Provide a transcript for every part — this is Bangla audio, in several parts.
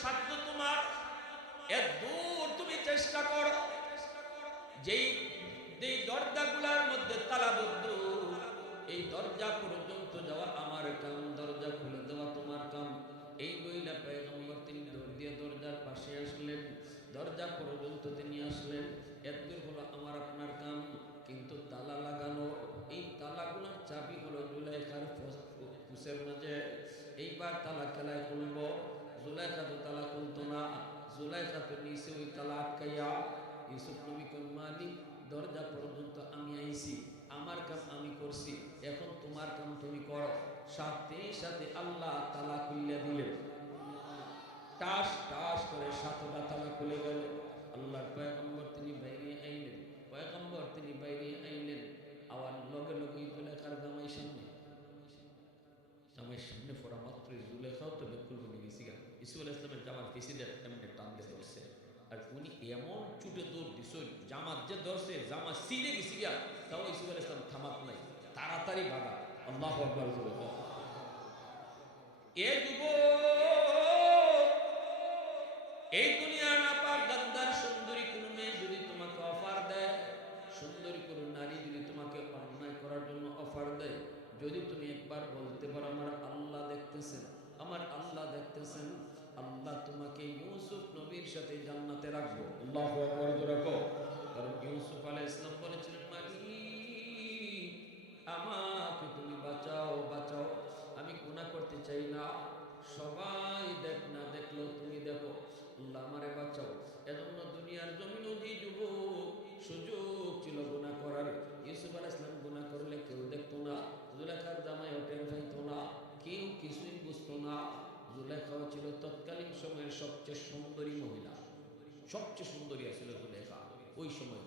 সাধ্য তোমার এত দূর তুমি চেষ্টা করো, যেই দরজাগুলার মধ্যে তালাবদ্ধ, এই দরজা পর্যন্ত যাওয়া আমার কাম, দরজা খুলে দেওয়া তোমার কাম। এই মহিলা পয়গম্বর তিনি দৌড় দিয়ে দরজার পাশে আসলেন, দরজা পর্যন্ত তিনি আসলেন, এতদূর হলো আমার আপনার কাম। কিন্তু তালা লাগানো, এই তালাগুলোর চাবি হলো জুলাইখার ফুসের মাঝে। এইবার তালা খেলায় খুলবো, জুলাইখা তো তালা খুলতো না, জুলাইখা তো নিচে ওই তালা আটকাইয়া। ইউসুফ নবী কোন মালিক, দরজা পর্যন্ত আমি আইছি, আমার কাম আমি করছি, এখন তোমার কাম তুমি করো। সাথে সাথে আল্লাহ তালা খুলে দিলেন, টাস টাস করে 7টা তালা খুলে গেল। আল্লাহর পয়গম্বর তিনি বাইরে আইলেন, পয়গম্বর তিনি বাইরে আইলেন। আবার লগে লগে জুলেখার জামাই সামনে, জামাইয়ের সামনে পড়া মাত্রই জুলেখাও তো বেকুল বনে গেছি গা। ইসুফ আলাইহিস সালামের জামার পিছিয়ে এমনি টান দিয়ে ধরছে, আর উনি এমন ছুটে দৌড় দিছে, জামাত যে ধরছে জামা সিঁড়ে গেছি গা, তাও ইসুফ আলাইহিস সালাম থামাত নাই, তাড়াতাড়ি ভাগা। আল্লাহু আকবার বলে এ যুবক, এই দুনিয়ার নাপাক গাদ্দার সুন্দরী কোন মেয়ে যদি তোমাকে অফার দেয়, সুন্দরী কোন নারী যদি তোমাকে অন্যায় করার জন্য অফার দেয়, যদি তুমি একবার বলতে পারো আমার আল্লাহ দেখতেছেন, আমার আল্লাহ দেখতেছেন, আল্লাহ তোমাকে ইউসুফ নবীর সাথে জান্নাতে রাখবো। আল্লাহু আকবার রাখো। কারণ ইউসুফ আলাইহিস সালাম বলেছিলেন, মালিক আমাকে তুমি বাঁচাও, বাঁচাও, আমি গুনাহ করতে চাই না, সবাই দেখ না দেখলো তুমি দেখো, আল্লাহ আমারে বাঁচাও। এজন্য দুনিয়ার জমিনে যে যুবক সুযোগ ছিল গুনাহ করার, ইউসুফ আলাইহিস সালাম গুনাহ করলে কেউ দেখতো না, জুলেখার জামাইও টের পাইতো না, কেউ কিছুই বুঝতো না। জুলেখাও ছিল তৎকালীন সময়ের সবচেয়ে সুন্দরী মহিলা, সবচেয়ে সুন্দরী ছিল জুলেখা ওই সময়।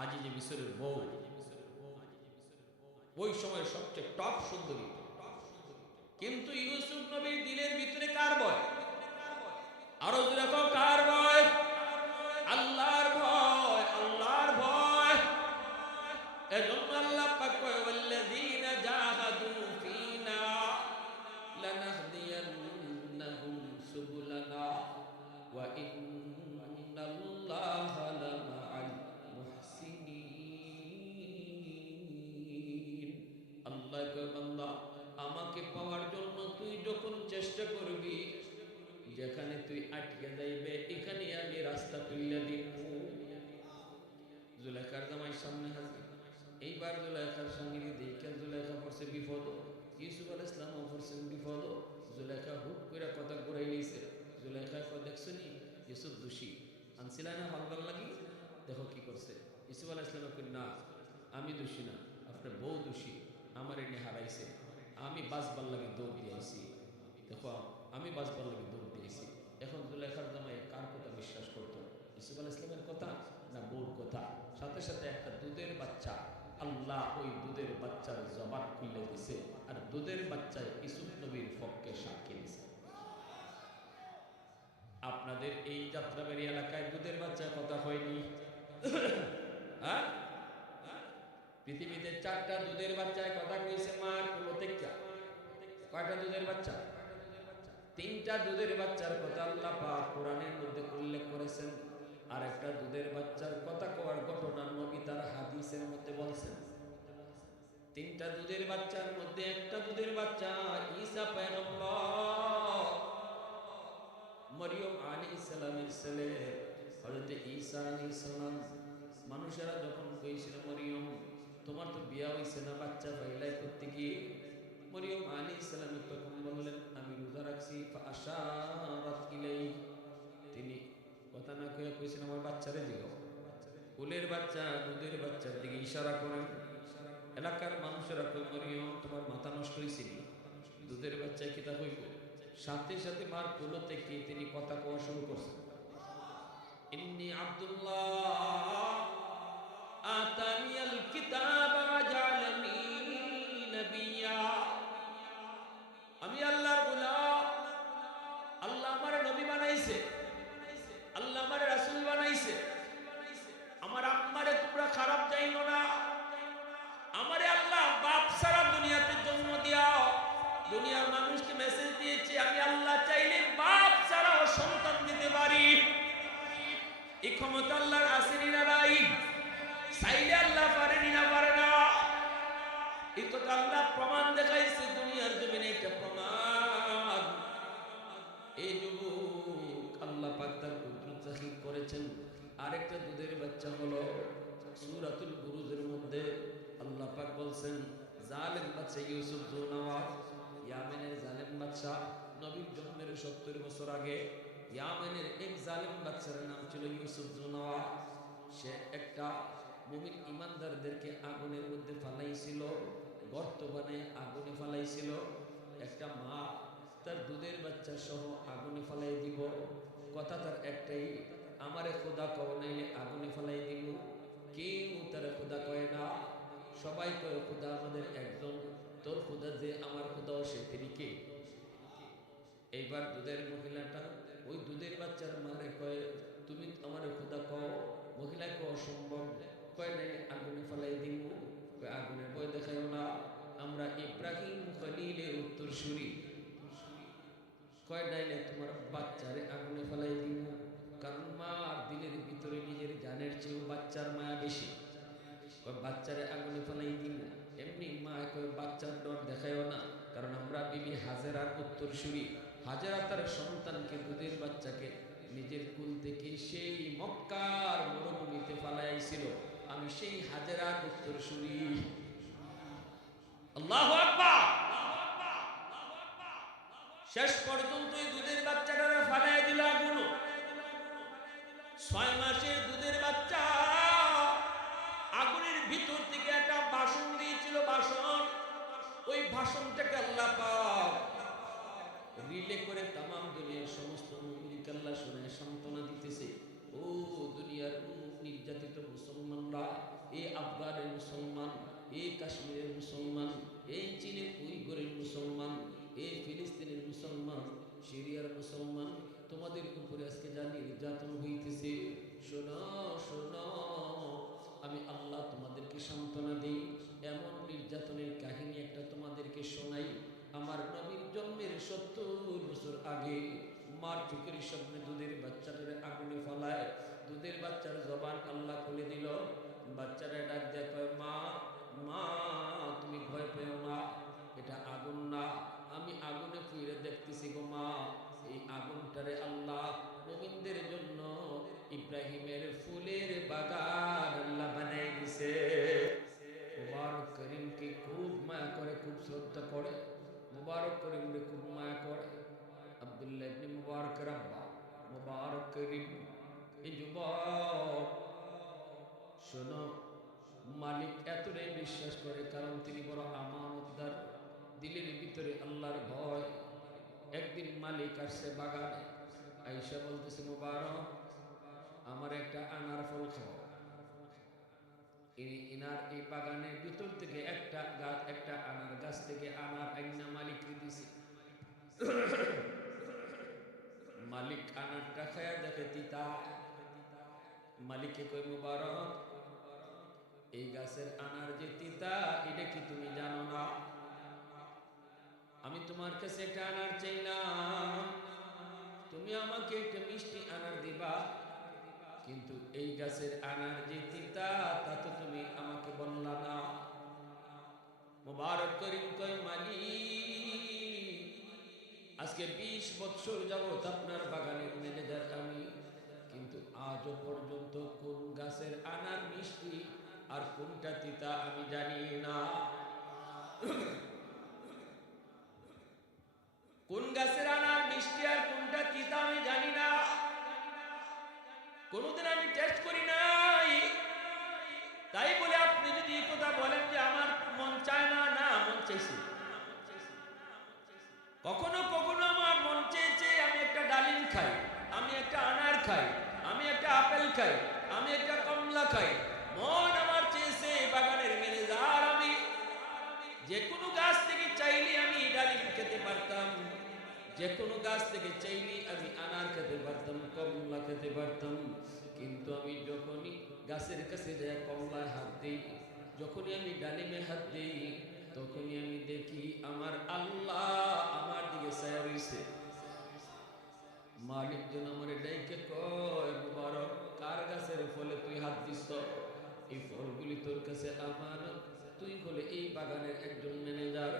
আজই যে মিশরের বউ, ওই সময়ের সবচেয়ে টপ সুন্দরী। কিন্তু ইউসুফ নবীর দিলের ভিতরে কার ভয়? আরো দেখো কার ভয়? আল্লাহর ভয়, আল্লাহর ভয়। এজন্য আল্লাহ পাক কয়, ওয়াল্লাযীনা জাহাদু ফীনা লানাহদিয়ান্নাহুম সুবুলানা ওয়া ইন্নাল্লাহা লামাআল মুহসিনিন। আল্লাহ কয়, বান্দা আমাকে পাওয়ার জন্য তুই যখন চেষ্টা করবি, যেখানে তুই আটকে যাইবে এখানে আমি রাস্তা খুলে দিব। জুলেখার জামাইয়ের সামনে হাজির। এইবার জুলেখার সঙ্গে দেখে জুলেখা পড়ছে বিপদ, ইউসুফ আলাইহিস সালামও পড়ছেন বিপদ। জুলেখা হুট করে কথা ঘুরাই নিয়েছে। জুলেখা কয়, দেখছো নি ইউসুফ দোষী, আনছিলা না ভালো লাগি, দেখো কি করছে। ইউসুফ আলাইহিস সালাম কই, না আমি দোষী না, আপনার বউ দোষী, আমার এনে হারাইছে, আমি বাঁচবার লাগে দৌড় দিয়েছি, দেখো আমি বাঁচবার লাগে দৌড় দিয়েছি। এখন জুলেখার জামাই কার কথা বিশ্বাস করতো? ইউসুফ আলাইহিস সালামের কথা না বউর কথা? সাথে সাথে একটা দুধের বাচ্চা, আল্লাহ ওই দুধের বাচ্চার জবান খুলে দিছে, আর দুধের বাচ্চায় ইউসুফ নবীর পক্ষে সাক্ষী দিছে। আপনাদের এই যাত্রাবাড়ি এলাকায় দুধের বাচ্চার কথা হয়নি? হ্যাঁ, পৃথিবীতে 4টা দুধের বাচ্চায় কথা কইছে মার কোল থেকে। কয়টা দুধের বাচ্চা? 3টা দুধের বাচ্চার কথা আল্লাহ পাক কোরআনের মধ্যে উল্লেখ করেছেন, আর একটা দুধের বাচ্চার কথা কোয়ার ঘটনা নবী তার হাদিসের মধ্যে বলছেন। 3টা দুধের বাচ্চার মধ্যে একটা দুধের বাচ্চা ঈসা পয়গম্বর, মরিয়ম আলাইহিস সালামের ছেলে হযরত ঈসা আলাইহিস সালাম। মানুষেরা যখন কইছিল, মরিয়ম তোমার তো বিয়া হইছে না, বাচ্চা পাইলাই করতে গিয়ে, মরিয়ম আলাইহিস সালাম তখন বললেন, আমি রোজা রাখছি। ফাআশারাত ইলাইহি, তিনি কথা না কয়ে কইছেন, আমার বাচ্চারে দিও। কুলের বাচ্চা দুধের বাচ্চার দিকে ইশারা করেন। এলাকার মানুষেরা কই, মরিয়ম তোমার মাথা নষ্ট হইছে, দুধের বাচ্চায় কিতা হইব? সাথে সাথে মার কোল থেকে তিনি কথা কোয়া শুরু করছেন, ইন্নী আব্দুল্লাহ আতানিয়াল কিতাবা ওয়া জাআলানি নবিয়্যা, আমি আল্লাহর গোলাম, আল্লাহ আমারে নবী বানাইছে, আল্লাহ আমারে রাসূল বানাইছে। আমার আম্মারে তোমরা খারাপ জানো না, আমারে আল্লাহ বাপ ছাড়া দুনিয়াতে জন্ম দিয়াও দুনিয়ার মানুষকে মেসেজ দিয়েছে, আমি আল্লাহ চাইলে বাপ ছাড়াও এই ক্ষমতা আল্লাহর আসেনি না নাই? চাইলে আল্লাহ পারেনি না পারে না? এই কথা আল্লাহ প্রমাণ দেখাইছে দুনিয়ার জমিনে, একটা প্রমাণ। এই যুবক আল্লাহ পাক তার কুদরত জাহির করেছেন। আরেকটা দুধের বাচ্চা হলো সূরাতুল বুরুজের মধ্যে আল্লাহ পাক বলছেন, জালেম বাচ্চা ইউসুফ যুনাওয়ার, ইয়ামেনের জালেম বাচ্চা, নবীর জন্মের 70 বছর আগে ইয়ামেনের এক জালেম বাচ্চার নাম ছিল ইউসুফ যুনাওয়ার। সে একটা মুমিন ইমানদারদেরকে আগুনের মধ্যে ফালাইছিল, গর্ত বানায় আগুনে ফালাইছিল। একটা মা তার দুধের বাচ্চা সহ আগুনে ফালাই দিব, কথা তার একটাই, আমারে খোদা কও নাইলে আগুনে ফালাই দিব। কেউ তার খোদা কয় না, সবাই কয় খোদা আমাদের একজন, তোর খোদা যে আমার খোদাও সে তিনি কে? এইবার দুধের মহিলাটা ওই দুধের বাচ্চার মারে কয়, তুমি আমার খোদা কও। মহিলা কয় অসম্ভব, কয় নাই আগুনে ফালাই দিব। আগুনের ভয় দেখাইও না, আমরা ইব্রাহিম খলিলের উত্তরসূরি। কয় ডাইলে তোমার বাচ্চারে আগুনে ফেলাই দিব, কারণ মার দিলের ভিতরে নিজের জানের চেয়েও বাচ্চার মায়া বেশি। কয় বাচ্চারে আগুনে ফেলাই দিব। এমনি মা কয় বাচ্চার ডর দেখায়ও না, কারণ আমরা বিবি হাজেরার উত্তরসূরি। হাজেরা তার সন্তানকে, দুধের বাচ্চাকে নিজের কুল থেকে সেই মক্কার মরুভূমিতে ফালাইছিল। আমি সেই হাজেরার উত্তরসূরি। আল্লাহু আকবার। শেষ পর্যন্ত এই দুধের বাচ্চাটারে ফালাই দিল আগুন। 6 মাসের দুধের বাচ্চা আগুনের ভিতর থেকে একটা বাসন দিয়েছিল, বাসন। ওই বাসনটাকে আল্লাহ পাক রিলে করে তামাম দুনিয়ার সমস্ত মুমিনকে আল্লাহ শুনে সান্ত্বনা দিতেছে। ও দুনিয়ার নির্যাতিত মুসলমানরা, এই আফগানের মুসলমান, এই কাশ্মীরের মুসলমান, এই চীনের উইঘুরের মুসলমান, এই ফিলিস্তিনের মুসলমান, সিরিয়ার মুসলমান, তোমাদের উপরে আজকে যা নির্যাতন হইতেছে, শোনো শোনো, আমি আল্লাহ তোমাদেরকে সান্ত্বনা দিই। এমন নির্যাতনের কাহিনী একটা তোমাদেরকে শোনাই। আমার নবীর জন্মের 70 বছর আগে মার চোখের সামনে দুধের বাচ্চাটারে আগুনে ফলায়। দুধের বাচ্চার জবান আল্লাহ খুলে দিল। বাচ্চারা ডাক দেয়, কয় মা, মা তুমি ভয় পেও না, এটা আগুন না, আমি আগুনে ফিরে দেখতেছি গো মা। এই আগুনটারে আল্লাহ মুমিনদের জন্য ইব্রাহিমের ফুলের বাগান আল্লাহ বানাই দিছে। মুবারক করিমকে খুব মায়া করে, খুব শ্রদ্ধা করে। মুবারক করিমকে খুব মায়া করে। আব্দুল্লাহ ইবনে মুবারকের আব্বা মুবারক করিম। এই যুবক শোনো, মালিক এতটাই বিশ্বাস করে, কারণ তিনি বড় আমানতদার, দিলের ভিতরে আল্লাহর ভয়। একদিন মালিক আসছে বাগানে, আয়েশা বলতেছে, মুবারক আমার একটা আনার ফল খাও। ইনার এই বাগানের ভিতর থেকে একটা গাছ, একটা আনার গাছ থেকে আনার আইনা মালিক দিছে। মালিক আনারটা খায়া দেখে তিতা। মালিককে কই, মুবারক এই গাছের আনার যে তিতা, এটা কি তুমি জানো না? আমি তোমার কাছে একটা আনার চাই না, তুমি আমাকে একটা মিষ্টি আনার দিবা, কিন্তু এই গাছের আনার যে তিতা তা তো তুমি আমাকে বললা না। মুবারক করিম কয়, মালিক আজকে 20 বছর যাবত আপনার বাগানের ম্যানেজার আমি, কিন্তু আজও পর্যন্ত কোন গাছের আনার মিষ্টি আর কোনটা তিতা আমি জানি না। কোন গাছের আনার মিষ্টি আর কোনটা তিতা আমি জানি না, কোনদিন আমি টেস্ট করি নাই। তাই বলে আপনি যদি এই কথা বলেন যে আমার মন চায় না, না মন চাইছে। কখনো কখনো আমার মন চেয়েছে আমি একটা ডালিম খাই, আমি একটা আনার খাই, আমি একটা আপেল খাই, আমি একটা কমলা খাই। মন আমার চেয়েছে বাগানের ম্যানেজার আমি, যে কোনো গাছ থেকে চাইলে আমি ডালিম খেতে পারতাম, যে কোনো গাছ থেকে চাইলে আমি আনার খেতে পারতাম, কমলা খেতে পারতাম। কিন্তু আমি যখনই গাছের কাছে যাই কমলায় হাত দিই, যখনই আমি ডালিমে হাত দিই, তখনই আমি দেখি আমার আল্লাহ আমার দিকে ছায়া রইছে। মালিক যেন আমার ডাইকে কয়, মুবারক কার ফলে তুই হাত দিস, এই ফলগুলি তোর কাছে আমানত। তুই হলে এই বাগানের একজন ম্যানেজার,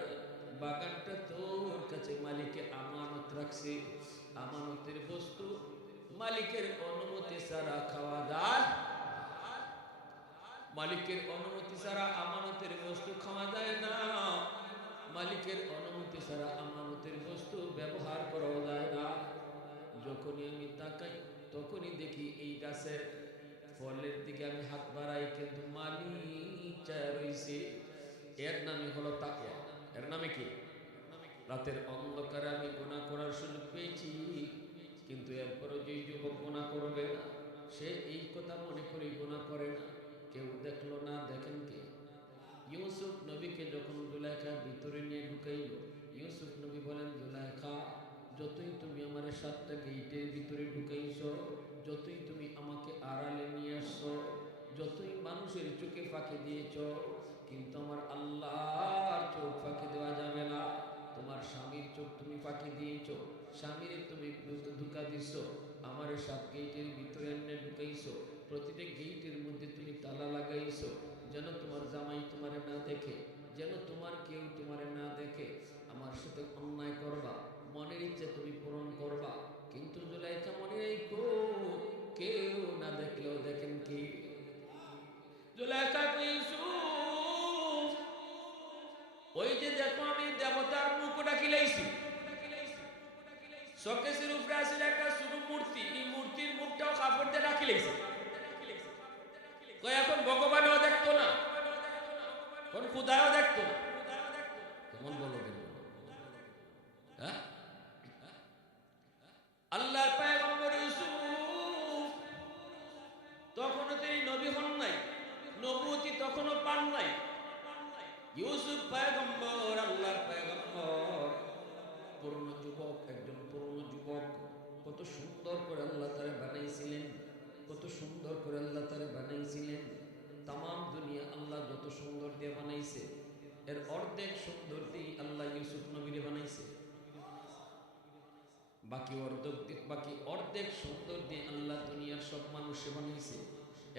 বাগানটা তোর কাছে মালিকে আমানত রাখছে। আমানতের বস্তু মালিকের অনুমতি ছাড়া খাওয়া যায়? মালিকের অনুমতি ছাড়া আমানতের বস্তু খাওয়া যায় না। মালিকের অনুমতি ছাড়া আমানতের বস্তু ব্যবহার করা যায় না। যখনই আমি তাকাই তখনই দেখি এই গাছের ফলের দিকে আমি হাত বাড়াই, কিন্তু মালিক চায় রইছে। এর নামই হলো তাকওয়া। এর নামে কি? রাতের অন্ধকারে আমি গুনাহ করার সুযোগ পেয়েছি, কিন্তু এরপরও যে যুবক গুনাহ করবে না, সে এই কথা মনে করে গুনাহ করে না। কেউ দেখলো না, দেখেন কে? ইউসুফ নবীকে যখন জুলাইখা ভিতরে নিয়ে ঢুকাইল, ইউসুফ নবী বলেন, জুলাইখা, যতই তুমি আমার 7টা গেটের ভিতরে ঢুকাইছ, যতই তুমি আমাকে আড়ালে নিয়ে আসছো, যতই মানুষের চোখে ফাঁকি দিয়েছ, কিন্তু আমার আল্লাহর চোখ ফাঁকি দেওয়া যাবে না। তোমার স্বামীর চোখ তুমি ফাঁকি দিয়েছ, স্বামীর তুমি ধোঁকা দিছ, আমার 7 গেটের ভিতরে এনে ঢুকাইছো, প্রতিটা গেটের মধ্যে তুমি তালা লাগাইছো, যেন তোমার জামাই তোমারে না দেখে, যেন তোমার কেউ তোমারে না দেখে। আমার সাথে অন্যায় করবা, মনের ইচ্ছে তুমি পূরণ করবা, কিন্তু জুলাইখা মনে রেখো, কেউ না দেখলেও দেখেন কি? জুলাইখা ইউসুফ, ওই যে দেখো আমি দেবতার মুকুট খিলাইছি, শোকেসের উপরে আসলে একটা ছোট মূর্তি, এই মূর্তির মুখটাও কাপড় দিয়ে রাখি লাইছে। এখন ভগবানও দেখতো না, কোন খুদাও দেখতো না। কেমন বলো কেন? হ্যাঁ, আল্লাহর পয়গম্বর ইউসুফ তখনও তিনি নবী হন নাই, নবুয়তি তখনও পান নাই। ইউসুফ পয়গম্বর, আল্লাহর পয়গম্বর, পূর্ণ যুবক, একজন পূর্ণ যুবক। কত সুন্দর করে আল্লাহ তারে বানাইছিলেন, কত সুন্দর করে আল্লাহ তারে বানাইছিলেন। তামাম দুনিয়া আল্লাহ যত সুন্দর দিয়ে বানাইছে, এর অর্ধেক সুন্দর দিয়ে আল্লাহ ইউসুফ নবীরে বানাইছে। বাকি অর্ধেক সুন্দর দিয়ে আল্লাহ দুনিয়ার সব মানুষে বানাইছে।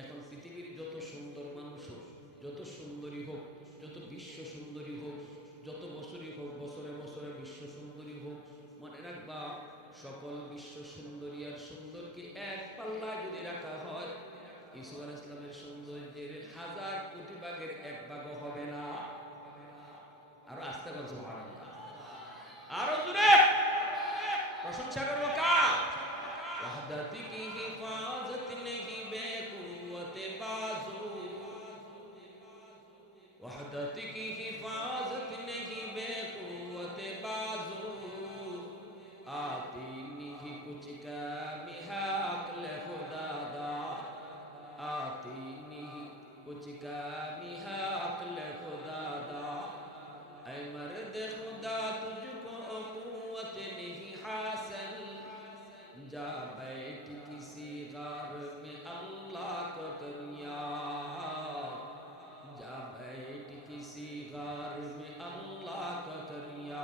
এখন পৃথিবীর যত সুন্দর মানুষ হোক, যত সুন্দরী হোক, যত বিশ্ব সুন্দরী হোক, যত বছরই হোক, বছরে বছরে বিশ্ব সুন্দরী হোক, মনে রাখবা, সকল বিশ্ব সুন্দরী আর সুন্দরকে এক পাল্লা যদি রাখা হয়, ইউসুফ আলাইহিস সালামের সৌন্দর্যের 1000 কোটি ভাগের 1 ভাগও হবে না। আরো আস্তে বলছো, সুবহানাল্লাহ, আরো জোরে প্রশংসা করবো কার? ওয়াহদাতি কি হিফাজত নেহি বেকুওয়াতে বাজু, ওয়াহদাতি কি হিফাজত নেহি বেকুওয়াতে বাজু, आती नहीं कुछ कमी है अक्ल खुदा दा, आती नहीं कुछ कमी है अक्ल खुदा दा, ऐ मर्द खुदा तुझको कुव्वत नहीं हासिल, जा बैठ किसी गार में अल्लाह को करिया, जा बैठ किसी गार में अल्लाह को करिया,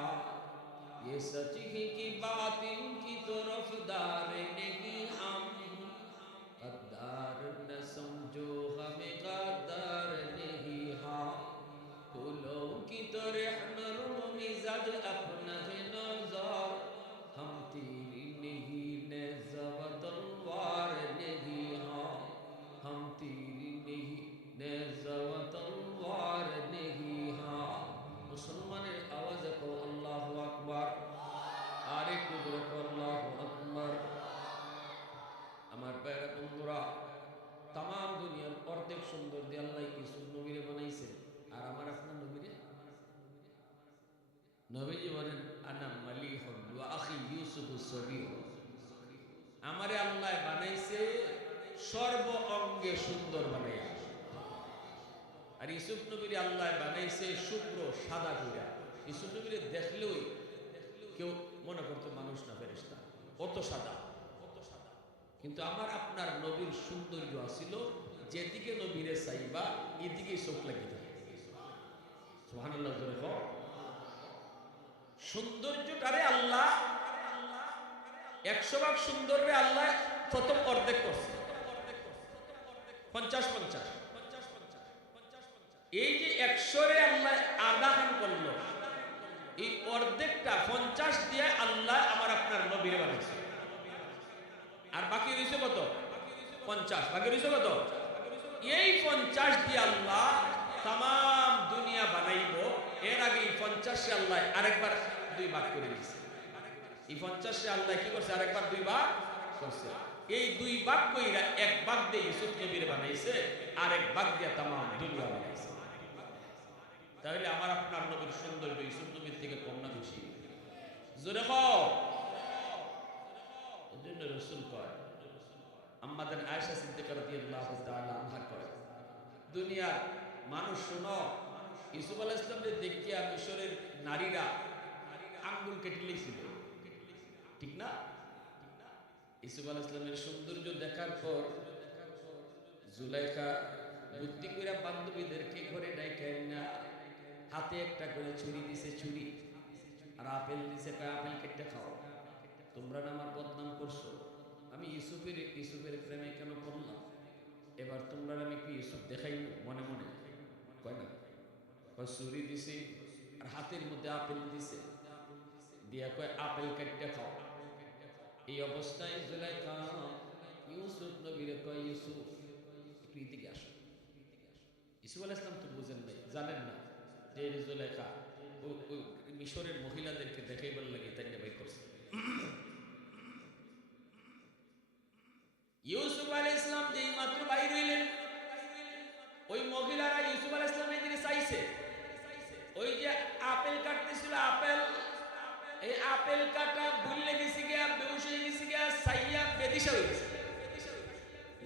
ये सच ही की बात इनकी तरफदार नहीं हम, गद्दार न समझो हमें गद्दार नहीं हाँ, फूलों की तरह नर्म मिजाज अपना है नज़र, हम तेरी नहीं नेज़ा व तलवार नहीं हाँ, हम तेरी नहीं नेज़ा व तलवार नहीं हाँ। मुसलमाনের আওয়াজে কো আল্লাহু আকবার, আরেকটু জোরে কো আল্লাহু আকবার। আমার প্রিয় বন্ধুরা, তামাম দুনিয়ার অর্ধেক সুন্দর দিয়ে আল্লাহ ইউসুফ নবীরে বানাইছেন, আর আমার আপনার নবীরে, নবীজি বলেন, আনা মালিহুন ওয়া আখি ইউসুফ সবিহ, আমারে আল্লাহ বানাইছে সর্ব অঙ্গে সুন্দর বানাইয়া, আর ইউসুফ নবীরে আল্লাহ বানাইছে শুভ্র সাদা কইরা। ইউসুফ নবীরে দেখলেই কেউ মনে করতো মানুষ না ফেরেশতা, অত সাদা। কিন্তু আমার আপনার নবীর সৌন্দর্য আছিল, যেদিকে নবীরে চাইবা এদিকে চোখ লাগি যায়। সুবহানাল্লাহ, জোরে কও। সৌন্দর্যটারে আল্লাহ 100 ভাগ সুন্দর রে আল্লাহ প্রথম অর্ধেক করছে, 50-50। এই যে 100 আল্লাহ আধা খান করলো, এই অর্ধেকটা 50 দিয়ে আল্লাহ আমার আপনার নবীর বানাইছে। আর বাকি রইছে কত? 50। বাকি রইছে কত? এই 50 দিয়ে আল্লাহ তাম দুনিয়া বানাইব। এর আগে এই 50 আল্লাহ আরেকবার 2 ভাগ করে দিয়েছে। এই 50 আল্লাহ কি করছে? আরেকবার 2 ভাগ করছে। এই 2 ভাগ কইরা 1 ভাগ দিয়ে ইউসুফ নবীর বানাইছে, আরেক ভাগ দিয়ে তাম দুনিয়া বানাইছে। তাহলে আমার আপনার নবীর সৌন্দর্য ইউসুফ নবীর থেকে কম না বেশি? জোরে কও। এজন্য রাসূল কয়, আম্মাদের আয়েশা সিদ্দিকা রাদিয়াল্লাহু তাআলা আনহা কয়, দুনিয়ার মানুষ শোনো, ইউসুফ আলাইহিস সালামের দেখিয়া মিশরের নারীরা আঙ্গুল কেটে লিছিল, ঠিক না? ইউসুফ আলাইহিস সালামের সৌন্দর্য দেখার পর জুলাইখা বুদ্ধি কইরা বান্ধবীদেরকে ঘরে ডাইকা না হাতে একটা করে ছুরি দিছে, ছুরি আর আপেল দিছে, আপেল কেটে খাও। তোমরা না আমার বদনাম করছো, আমি ইউসুফের প্রেমে কেন পড়লাম, এবার তোমরা আমি কি ইউসুফ দেখাই মনে মনে? কয় না, ছুরি দিছে আর হাতের মধ্যে আপেল দিছে, দিয়া কয় আপেল কেটে খাও। এই অবস্থায় জুলাইখা ইউসুফ নবীরে কয়, ইউসুফ একটু এদিকে আসো। ইউসুফ আলাইহিস সালাম তো বুঝেন নাই, জানেন না যে জুলাইখা মিশরের মহিলাদেরকে দেখাইবার লাগে তাই বাই করছে। ইউসুফ আলাইহিস সালাম যেই মাত্র বাইর হইলেন, ওই মহিলারা ইউসুফ আলাইহিস সালামের দিকে চাইছে। ওই যে আপেল কাটতেছিল, আপেল, এই আপেল কাটা ভুলে গেছে গিয়া, বেহুশ হয়ে গেছে গিয়া, সাইয়া বেদিশা হয়ে গেছে,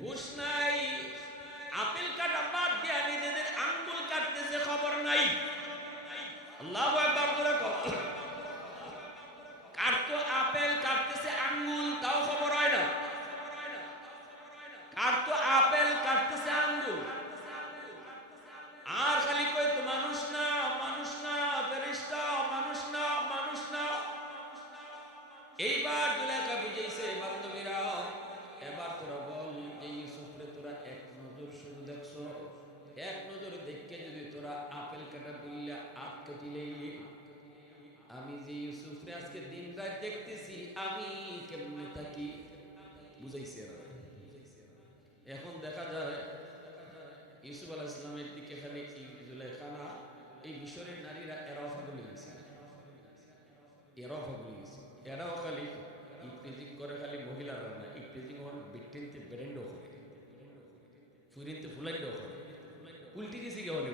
হুশ নাই। আপেল কাটা বাদ দিয়া নিজেদের আঙ্গুল কাটতেছে, খবর নাই। আল্লাহু আকবার বলে কও। কাটতো আপেল, কাটতেছে আঙ্গুল, তাও খবর হয় না। কাটতো আপেল, কাটতেছে আঙ্গুল, আর খালি কই তো মানুষ না, মানুষ না, ফেরেশতা, মানুষ না, মানুষ না। এইবার জুলাইখা বুঝাইছে, বান্ধবীরা এবার তোরা বল যে ইউসুফরে তোরা এক নজর শুধু দেখছো, এক নজর দেখে যদি তোরা আপেল কাটা বললা আট কাটিলেই, আমি যে ইউসুফরে আজকে দিন রাত দেখতেছি, আমি কেমনে থাকি? বুঝাইছে। এখন দেখা যায় ইউসুফ আলাইহিস সালামের দিকে খালি এই জুলাইখা না, এই মিশরের নারীরা এরাও ফাগল গেছে, এরাও ফাগল গেছে। এরাও খালি ইপ্রেজিং করে, খালি মহিলারা না, ইপ্রেজিং হন বেটেনতে বেরেন্ডও করে, ফুরিনতে ফুলাইন্ডও করে, উল্টি গেছে কে হলে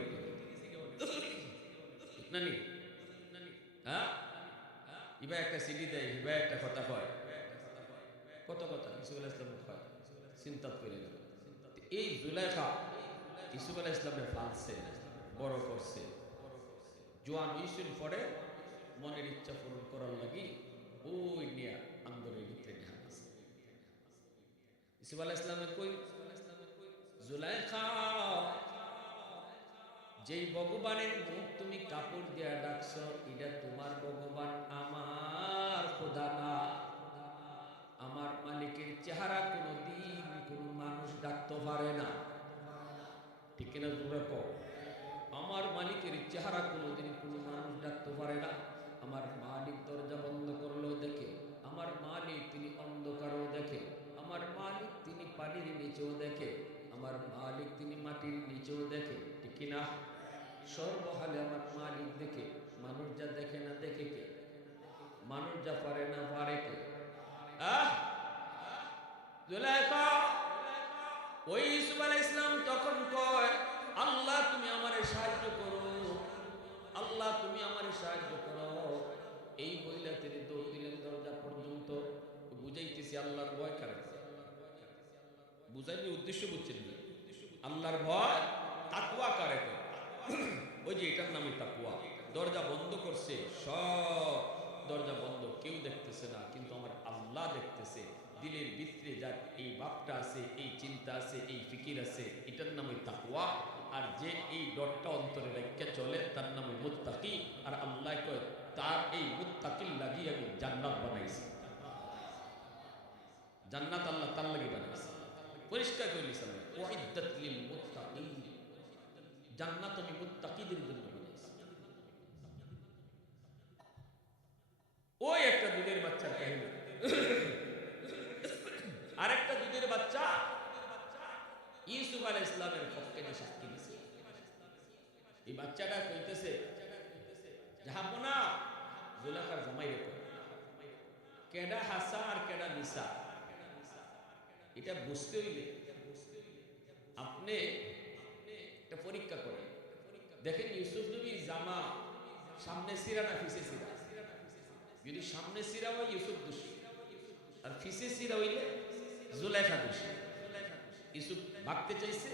নানি। হ্যাঁ, ইবা একটা সিডি দেয়, ইবা একটা কথা কয়, কত কথা ইউসুফ আলাইহিস সালাম কয়, চিন্তা করে গেল। এই জুলাইখা ইউসুফ আলাইহিস সালামের পালছে, বড় করছে, জোয়ান হইছেন পরে মনের ইচ্ছা পূরণ করার লাগি ওই নিয়া আন্দোলনের ভিতরে নিয়ে আছে। ইউসুফ আলাইহিস সালামে কই, জুলাইখা যেই ভগবানের মুখ তুমি কাপড় দিয়া ডাকছো, এটা তোমার ভগবান, আমার খোদা না। আমার মালিকের চেহারা কোনদিন কোন মানুষ ডাকতে পারে না, ঠিক কিনা? তোমরা কও, আমার মালিকের চেহারা কোনদিন কোন মানুষ ডাকতে পারে না। আমার মালিক দরজা বন্ধ করলেও দেখে, আমার মালিক তিনি অন্ধকারও দেখে, আমার মালিক তিনি পানির নিচেও দেখে, আমার মালিক তিনি মাটির নিচেও দেখে, ঠিক কিনা? সর্বহালে আমার মালিক দেখে। মানুষ যা দেখে না দেখে কে? মানুষ যা পারে না পারে কে? জুলাইখা ওই ইউসুফ আলাইহিস সালাম তখন কয়, আল্লাহ তুমি আমারে সাহায্য করো, আল্লাহ তুমি আমারে সাহায্য করো। এই মহিলা তিনি দৌড় দিলেন দরজা পর্যন্ত। বুঝাইতেছি আল্লাহর ভয় কারে, বুঝাইনি উদ্দেশ্য বুঝছেন না? আল্লাহর ভয় তাকওয়া কারে, ওই যে এটার নামই তাকওয়া। দরজা বন্ধ করছে, সব দরজা বন্ধ, কেউ দেখতেছে না, কিন্তু আমার আল্লাহ দেখতেছে। দিলের ভিতরে যার এই ভাবটা আছে, এই চিন্তা আছে, এই ফিকির আছে, এটার নামই তাকওয়া। আর যে এই ডরটা অন্তরে রেখে চলে তার নামই মুত্তাকি। আর আল্লাহ কয়, তার এই মুত্তাকির লাগি আমি জান্নাত বানাইছি। জান্নাত আল্লাহ তার লাগি বানাইছে। পরিষ্কার করে লিখেছেন উইদ্দাত লিল মুত্তাকিন, জান্নাত আমি মুত্তাকিদের জন্য বানিয়েছি। ওই একটা দুধের বাচ্চার কাহিনী। আরেকটা দুধের বাচ্চা ইউসুফ আলাইহিস সালামের পক্ষে যে সাক্ষী দিয়েছে। এই বাচ্চাটা কইতেছে জাহাপনা জুলেখার জামাই রেখো, কেডা হাসা আর কেডা মিসা এটা বুঝতে হইলে আপনি একটা পরীক্ষা করেন। দেখেন ইউসুফ নবীর জামা সামনে সিরা না পিছে সিরা? যদি সামনে সিরা হয় ইউসুফ দোষী, আর পিছে সিরা হইলে জুলেখা দোষী। ইউসুফ ভাগতে চাইছে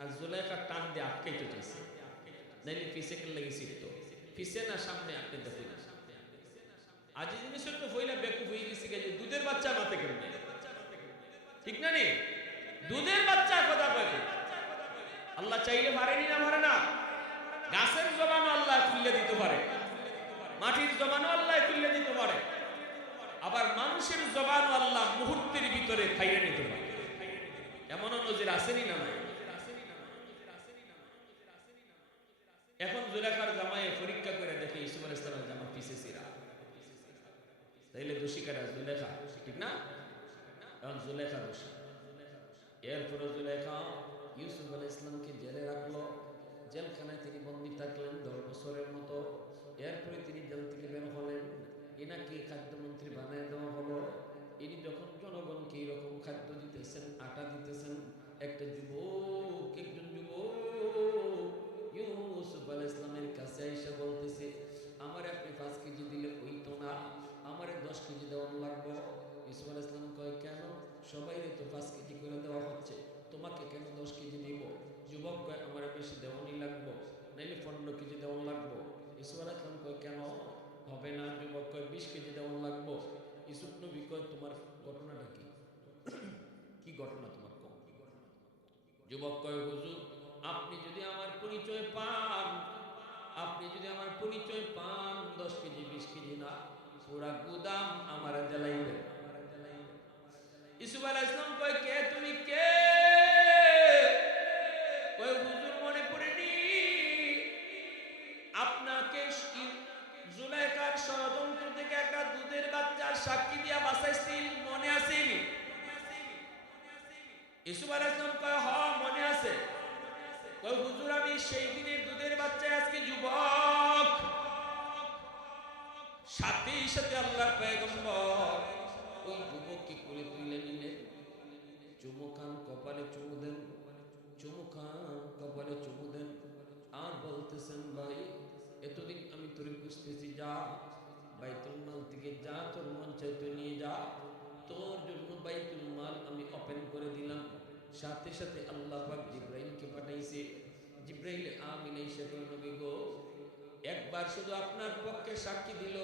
আর জুলেখা টান দিয়ে আটকাইতে চাইছে, নাইলে পিছে কেন লাগে সিরতো, পিছে না সামনে আপনি দেখুন। আজ জিনিস তো হইলা বেকুব হয়ে গেছে যে দুধের বাচ্চা মাতে কেন, ঠিক না নি? দুধের বাচ্চা কথা কয় আল্লাহ চাইলে পারেনি না পারে না? গাছের জবানও আল্লাহ খুলে দিতে পারে, মাটির জবানও আল্লাহ খুলে দিতে পারে, আবার মানুষের জবানও আল্লাহ মুহূর্তের ভিতরে খাইয়ে নিতে পারে। এমনও নজির আসেনি না নাই? এখন জুলেখার জামায়ে পরীক্ষা করে দেখে ইউসুফ আলাইহিস সালামের জামা পিছে সিরা, তাইলে দোষী কারা? জুলেখা, ঠিক না? এখন জুলেখা দোষী। এরপরে জুলেখা ইউসুফ আলাইহিস সালামকে জেলে রাখলো, জেলখানায় তিনি বন্দী থাকলেন 10 বছরের মতো। এরপরে তিনি জেল থেকে বের হলেন, এনাকে খাদ্যমন্ত্রী বানিয়ে দেওয়া হলো। ইনি যখন জনগণকে এরকম খাদ্য দিতেছেন, আটা দিতেছেন, একটা যুবক, একজন যুবক ইউসুফ আলাইহিস সালামের কাছে এসে বলতেছে, আমার আপনি 5 কেজি দিলে হইতো না, আমারে 10 কেজি দেওয়া লাগবে। ইউসুফ আলাইহিস সালাম কয় কেন? সবাইরে তো 5 কেজি করে দেওয়া হচ্ছে, তোমাকে কেন 10 কেজি দিব? যুবক কয় আমার বেশি দেওয়ানি লাগবো, নাইলে 15 কেজি দেওয়া লাগবো। ইউসুফ আলাইহিস সালাম কয় কেন হবে না? যুবক কয় 20 কেজি দেওয়া লাগবো। ইউসুফ নবী কয় তোমার ঘটনাটা কি? কি ঘটনা তোমার কম? যুবক কয় হুজুর আপনি যদি আমার পরিচয় পান, আপনি যদি আমার পরিচয় পান 10 কেজি 20 কেজি না, পুরা গুদাম আমার জ্বালাইবেন। ইউসুফ আলাইহিস সালাম কয় কে তুমি? কে? কয় হুজুর মনে পড়েনি আপনাকে জুলেখার ষড়যন্ত্র থেকে একটা দুধের বাচ্চার সাক্ষী দিয়া বাঁচাইছিল, মনে আসেনি? ইউসুফ আলাইহিস সালাম কয় হ্যাঁ মনে আছে। কয় হুজুর আমি সেই দিনের দুধের বাচ্চা, আজকে যুবক। সাথে সাথে আল্লাহর পয়গম্বর ওই যুবককে কোলে তুলে নিলেন, চুমু খান, কপালে চুমু দেন, চুমু খান, কপালে চুমু দেন, আর বলতেছেন ভাই এতদিন আমি তোরে বুঝতেছি, যা বাইতুল মাল থেকে যা তোর মন চাইতে নিয়ে যা, তোর জন্য বাইতুল মাল আমি ওপেন করে দিলাম। সাথে সাথে আল্লাহ পাক জিবরাইলকে পাঠাইছে। জিবরাইল আমিন এসে কয় নবী গো, একবার শুধু আপনার পক্ষে সাক্ষী দিল,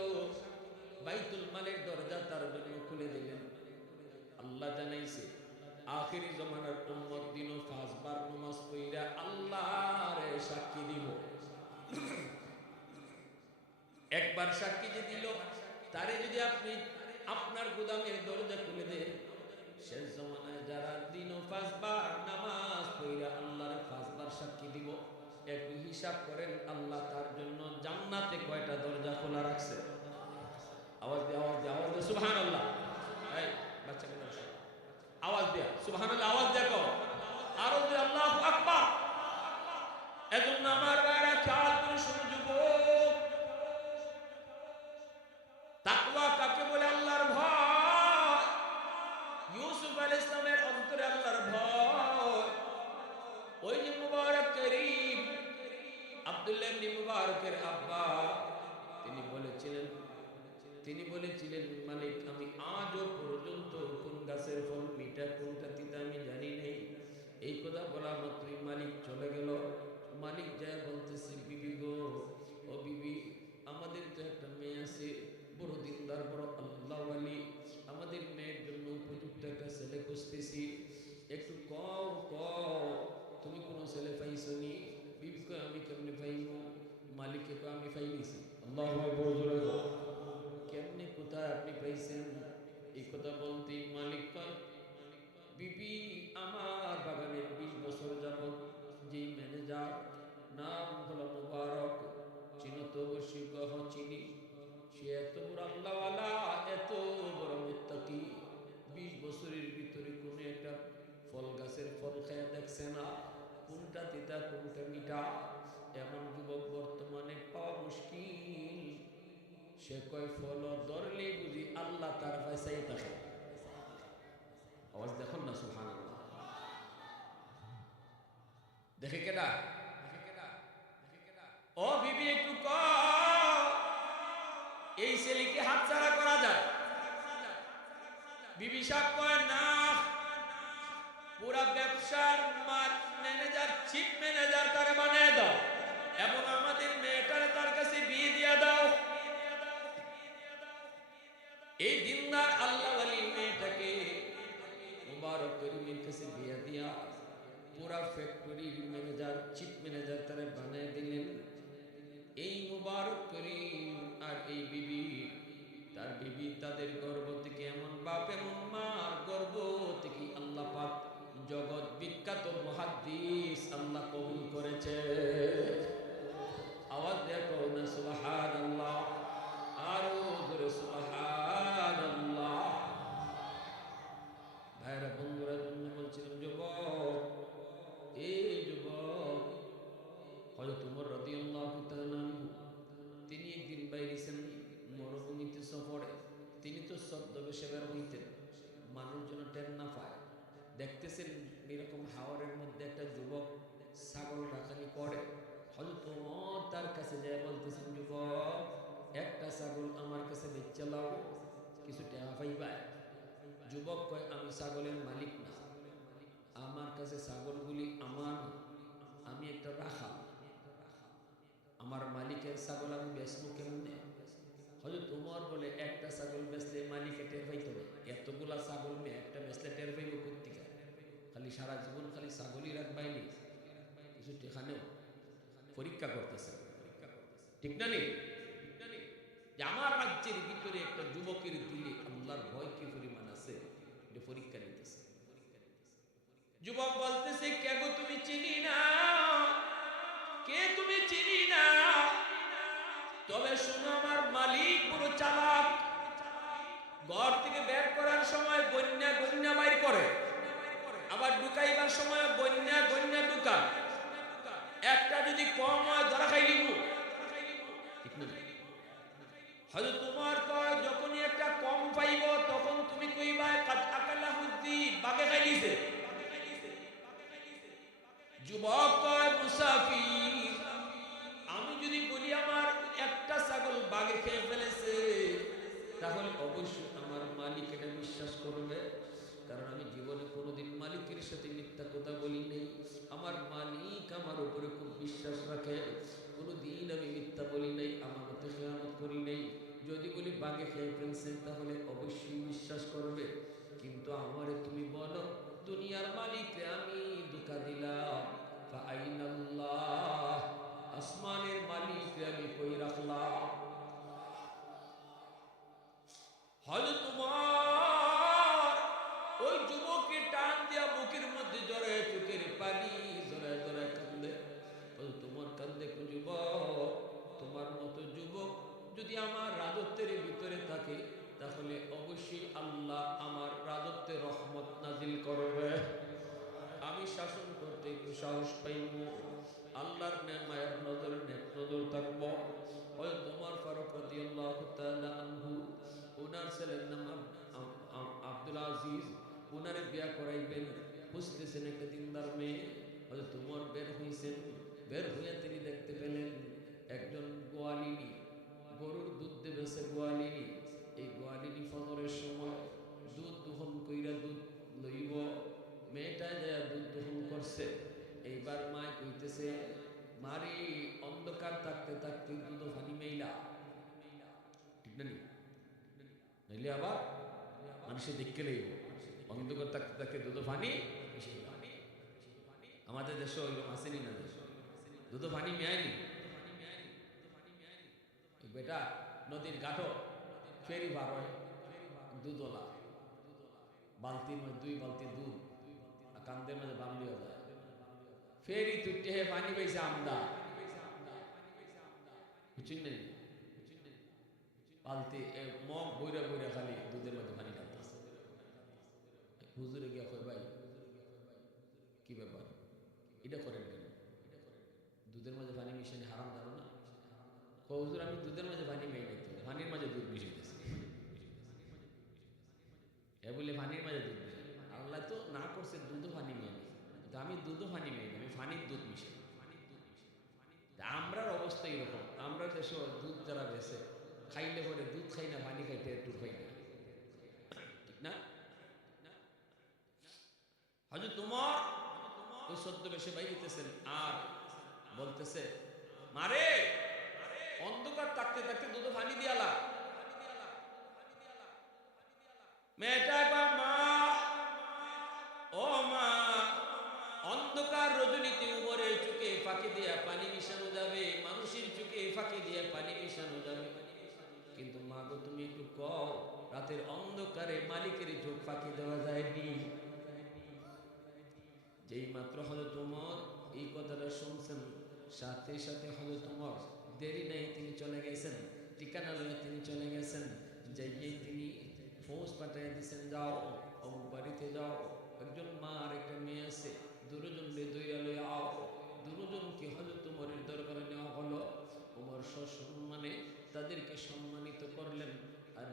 বাইতুল মালের দরজা তার জন্য খুলে দিলেন। আল্লাহ জানাইছে আখিরি জমানার উম্মত দিনও 5 বার নামাজ পড়া আল্লাহর সাক্ষী দিব। একবার সাক্ষী যে দিল, তারে যদি আপনি আপনার গুদামের দরজা খুলে দেন, শেষ জমানায় যারা দিনও 5 বার নামাজ পড়া আল্লাহর 5 বার সাক্ষী দিব, একটু হিসাব করেন আল্লাহ তার জন্য জান্নাতে কয়টা দরজা খোলা রাখছে? আওয়াজ দিয়ে, আওয়াজ দিয়ে, আওয়াজ দিয়ে সুবহানাল্লাহ। এই বাচ্চাকে বসো, আওয়াজ দিয়া সুবহানাল্লাহ, আওয়াজ দেখো, আরো দিয়ে আল্লাহু আকবার। এজন্য আমার ভাইরা খেয়াল করে শুনে যুবক, তাকওয়া কাকে বলে? আল্লাহর ভয়। ইউসুফ আলাইহিস সালামের অন্তরে আল্লাহর ভয়। ওই যে মুবারক করিম আব্দুল্লাহ ইবনে মুবারকের আব্বা, তিনি বলেছিলেন মালিক আমি আজও পর্যন্ত কোন গাছের ফল মিঠা কোনটা তিতা আমি জানি নাই। এই কথা বলা মাত্রই মালিক চলে গেল। মালিক যায় বলতেছে বিবি গো, ও বিবি আমাদের তো একটা মেয়ে আছে, বড় দিনদার, বড় আল্লাহওয়ালি, আমাদের মেয়ের জন্য উপযুক্ত একটা ছেলে খুঁজতেছি, একটু কও তুমি কোনো ছেলে পাইছো নি? বিবি কয় আমি কেমনে পাইবো? মালিককে কয় আমি পাইছি। আল্লাহু আকবার, জোরে বলো। কেমনে, কোথায় আপনি পাইছেন? এই কথা বলতে মালিক কয় বিবি অবশ্যই কহ চিনি। সে এত বড় আল্লাহওয়ালা, এত বড় মুত্তাকি, 20 বছরের ভিতরে কোন একটা ফল গাছের ফল খেয়ে দেখছে না, কোনটা তিতা কোনটা মিঠা। এমন যুবক বর্তমানে পাওয়া মুশকিল। সে কয় ফল ধরলে বুঝি আল্লাহ তার পয়সাই থাকে। আওয়াজ দেখুন না, সুবহানাল্লাহ। দেখে কেডা? ও বিবি একটু এই ছেলেকে হাতছাড়া করা যায়? বিবি সাহেব কয় না, পুরা ব্যবসার ম্যানেজার, চিফ ম্যানেজার তারে বানিয়ে দাও এবং আমাদের মেয়েটারে তার কাছে বিয়ে দিয়ে দাও। এই দিনদার আল্লাহ ওয়ালি মেয়েটাকে মুবারক করিমের কাছে বিয়ে দিয়া পুরা ফ্যাক্টরির ম্যানেজার, চিফ ম্যানেজার তারে বানিয়ে দিলেন। এই মুবারক করিম আর এই বিবি, তার বিবি, তাদের গর্ভ থেকে এমন বাপ এমন মার গর্ভ থেকে আল্লাহ পাক জগৎ বিখ্যাত মুহাদ্দিস আল্লাহ কবুল করেছে। আওয়াজ দেখো না সুবহানাল্লাহ, আরো জোরে সুবহানাল্লাহ। ভাইরা বন্ধুরা, জন্য বলছিলাম যুবক, এই যুবক হযরত ওমর রাদিয়াল্লাহু তাআলা আনহু, তিনি একদিন বাইরেছেন মরুভূমিতে সফরে। তিনি তো ছদ্মবেশে বের হইতেন, মানুষজন টের না পায়। দেখতেছেন এরকম হাওরের মধ্যে একটা যুবক ছাগল রাখালি করে। হযরত ওমর তার কাছে যায় বলতেছেন, যুবক, একটা ছাগল আমার কাছে বেচে লাও, কিছু টাকা পাইবা। যুবক কয়, আমি ছাগলের মালিক না, আমার কাছে ছাগলগুলি আমার, আমি একটা রাখাল, আমার মালিকের ছাগল আমি বেচবো কেমনে? হযরত ওমর বলে, একটা ছাগল বেচলে মালিকে টের পাইতো না, এতগুলা ছাগল মেয়ে একটা বেচলে টের পাইব কোত্থেকে? খালি সারা জীবন খালি ছাগলই রাখবাইনি, কিছু এখানেও পরীক্ষা করতেছে, ঠিক না? নেই যে আমার রাজ্যের ভিতরে একটা যুবকের দিলে আল্লাহর ভয় কি পরিমাণ আছে, এটা পরীক্ষা নিতেছে। যুবক বলতেছে, কে গো তুমি? চিনি না। কে তুমি? চিনি না। তবে শুনো, আমার মালিক বড় চালাক, ঘর থেকে বের করার সময় গন্যা গন্যা বাইর করে, আবার ঢুকাইবার সময় গন্যা গন্যা ঢুকা। একটা যদি কম হয় ধরা খাইলিব, ঠিক না? হযরত ওমর কয়, যখনই একটা কম পাইব তখন তুমি কইবা কাদ আকালা হুদ্দি, বাগে খাইলিছে। যুবক কয়, মুসাফির, আমি যদি বলি আমার একটা ছাগল বাগে খেয়ে ফেলেছে, তাহলে অবশ্যই আমার মালিক এটা বিশ্বাস করবে, কারণ আমি জীবনে কোনোদিন মালিকের সাথে মিথ্যা কথা বলি নেই। আমার মালিক আমার উপরে খুব বিশ্বাস রাখে, কোনোদিন আমি মিথ্যা বলি নাই, আমার মতো খেয়ানত করি নাই। যদি বলি বাগে খেয়ে ফেলছেন, তাহলে অবশ্যই বিশ্বাস করবে। কিন্তু আমারে তুমি বলো, দুনিয়ার মালিককে আমি ধোঁকা দিলাম, ফাআইনাল্লাহ, আসমানের মালিককে আমি কই রাখলাম? হযরত ওমর ওই যুবককে টান দিয়া বুকের মধ্যে জড়ে, চোখের পানি জড়ায় জড়ায় কান্দে। হযরত ওমর কান্দে, যুবক, তোমার মতো যুবক যদি আমার রাজত্বের ভিতরে থাকে, তাহলে অবশ্যই আল্লাহ আমার রাজত্বে রহমত নাজিল করবে, আমি শাসন করতে একটু সাহস পাইব, আল্লাহর মায়ের নজর নজর থাকবো। হযরত ওমর ফারুক রাদিয়াল্লাহু তাআলা আনহু, ওনার ছেলের নাম আব্দুল আজিজ, ওনারে বিয়া করাইবেন, খুঁজতেছেন একটা দিনদার মেয়ে। হযরত ওমর বের হইছেন, বের হইয়া তিনি দেখতে পেলেন একজন গোয়ালিনী, গরুর দুধ দেবেছে গোয়ালিনী। এই গোয়ালিনী ফজরের সময় দুধ দহন কইরা দুধ লইব, মেয়েটা যায় দুধ দহন করছে। এইবার মা কইতেছে, মারি অন্ধকার থাকতে থাকতে দুধ পানি মেইলা, ঠিক না? নইলে আবার মানুষে দেখতে লইব, অন্ধকার থাকতে থাকতে দুধ পানি। আমাদের দেশে ওইরকম আসেনি না, দেশ দুধ পানি মেয়ায়নি। বেটা নদীর ঘাটও ফেরি বার হয়, দুধওয়ালা বালতির মধ্যে 2 বালতি দুধ কান্দের মধ্যে বানলিও যায়, ফেরি তুটে হে পানি পেয়েছে আমদা, বুঝছেন নেই? বালতি মগ বইরা বইরা খালি দুধের মধ্যে পানি ঢালতেছে। হুজুরে গিয়া কয় ভাই কি ব্যাপার, এটা করেন কেন? দুধের মাঝে পানি মিশানি হারাম জানো না? হুজুর আমি দুধের মাঝে পানি মেয়ে নাই তো, পানির মাঝে দুধ মিশাইতেছি। এ বলে পানির মাঝে দুধ মিশাই, আল্লাহ তো না করছে দুধও পানি মেয়ে নেই, আমি দুধও পানি মেয়ে আমি পানির দুধ মিশাই। আমরার অবস্থা এরকম, আমরা দেশে দুধ যারা বেছে খাইলে পরে দুধ খাই না, পানি খাইতে একটু খাই না, ঠিক না? হযরত তোমার ওই সদ্য বেশে বাইরেতেছেন আর বলতেছে মারে অন্ধকার থাকতে থাকতে দুধ পানি দিয়ালা। মেয়েটা কয় মা, ও মা, অন্ধকার রজনীতে উমরের চোখে ফাঁকি দিয়া পানি মিশানো যাবে, মানুষের চোখে ফাঁকি দিয়া পানি মিশানো যাবে, কিন্তু মা গো তুমি একটু কও রাতের অন্ধকারে মালিকের চোখ ফাঁকি দেওয়া যায়নি। যেই মাত্র হযরত ওমর এই কথাটা শুনছেন, সাথে সাথে হযরত ওমর দেরি নাই তিনি চলে গেছেন, ঠিকানা লয়ে তিনি চলে গেছেন। যাইয়ে তিনি ফৌজ পাঠিয়ে দিয়েছেন, যাও অমুক বাড়িতে যাও, একজন মা আর একটা মেয়ে আছে, দুজন দইয়া লয়ে আও। দুজনকে হযরত ওমরের দরবারে নেওয়া হলো। ওমর সসম্মানে তাদেরকে সম্মানিত করলেন, আর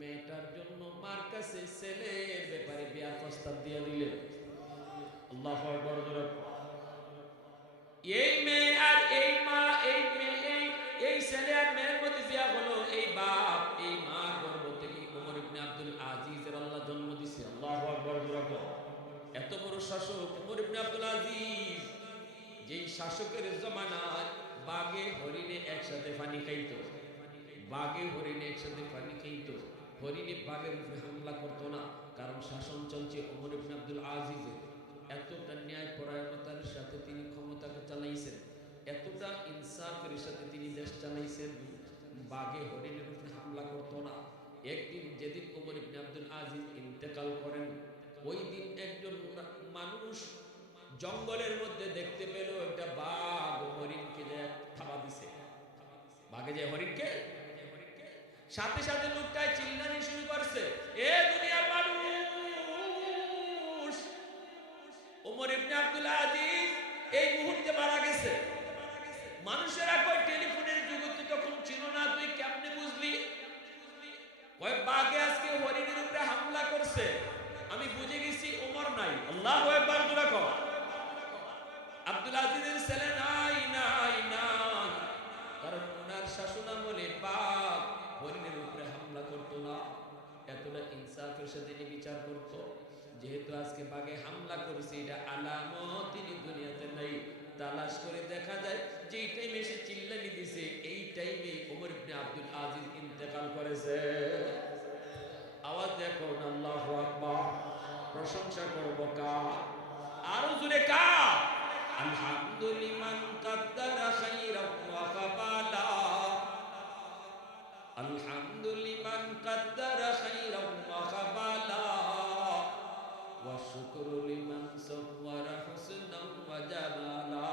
মেয়েটার জন্য মার কাছে ছেলের ব্যাপারে বিয়ার প্রস্তাব দিয়ে দিলেন। আল্লাহু আকবার। এই মেয়ে আর এই মা, এই মেয়ে এই ছেলে আর মেয়ের মধ্যে বিয়া হলো, এই বাপ এই মা গর্ভ থেকে ওমর ইবনে আব্দুল আজিজের আল্লাহ জন্ম দিয়েছে। আল্লাহু আকবার। এত বড় শাসক ওমর ইবনে আব্দুল আজিজ, যেই শাসকের জমানায় বাঘে হরিণে একসাথে পানি খাইতো, বাঘে হরিণে একসাথে পানি খাইতো, হরিণে বাঘের উপরে হামলা করতো না, কারণ শাসন চলছে ওমর ইবনে আব্দুল আজিজের। এতটা ন্যায় পরায়ণতার সাথে তিনি ক্ষমতাকে চালাইছেন, এতটা ইনসাফের সাথে তিনি দেশ চালাইছেন, বাঘে হরিণের উপরে হামলা করতো না। একদিন যেদিন ওমর ইবনে আব্দুল আজিজ ইন্তেকাল করেন, ওই দিন একজন মানুষ জঙ্গলের মধ্যে দেখতে পেল একটা বাঘ হরিণকে যে থাবা দিছে, বাঘে যে হরিণকে, সাথে সাথে লোকটায় চিল্লানি শুরু করছে, এ দুনিয়ার মানুষ, ওমর ইবনে আব্দুল আজিজ এই মুহূর্তে মারা গেছে। মানুষেরা কয় টেলিফোনের যুগ তো তখন ছিল না, তুই কেমনে বুঝলি? কয় বাঘে আজকে হরিণের উপরে হামলা করছে, আমি বুঝে গেছি ওমর নাই। আল্লাহু আকবার। জোরে কও। আব্দুল আজিজের ছেলে নাই নাই নাই, কারণ ওনার শাসনামলে বাঘ হরিণের উপরে হামলা করতো না, এতটা ইনসাফের সাথে তিনি বিচার করতো। যেহেতু আজকে বাঘে হামলা করেছে, এটা আলামত তিনি দুনিয়াতে নাই, তালাশ করে দেখা যায় যেই টাইমে সে চিল্লানি দিছে এই টাইমে ওমর ইবনে আব্দুল আজিজ ইন্তেকাল করেছে। আওয়াজ দেখো না, আল্লাহু আকবার। প্রশংসা করব কার? আরো জোরে কার? আলহামদুলিমান কাদ্দারা খাইরান ওয়া কাবালা, আলহামদুলিমান কাদ্দারা খাইরান ওয়া কাবালা, ওয়া শুকরু লিমান সাওয়ারা হুসনান ওয়া জামালা,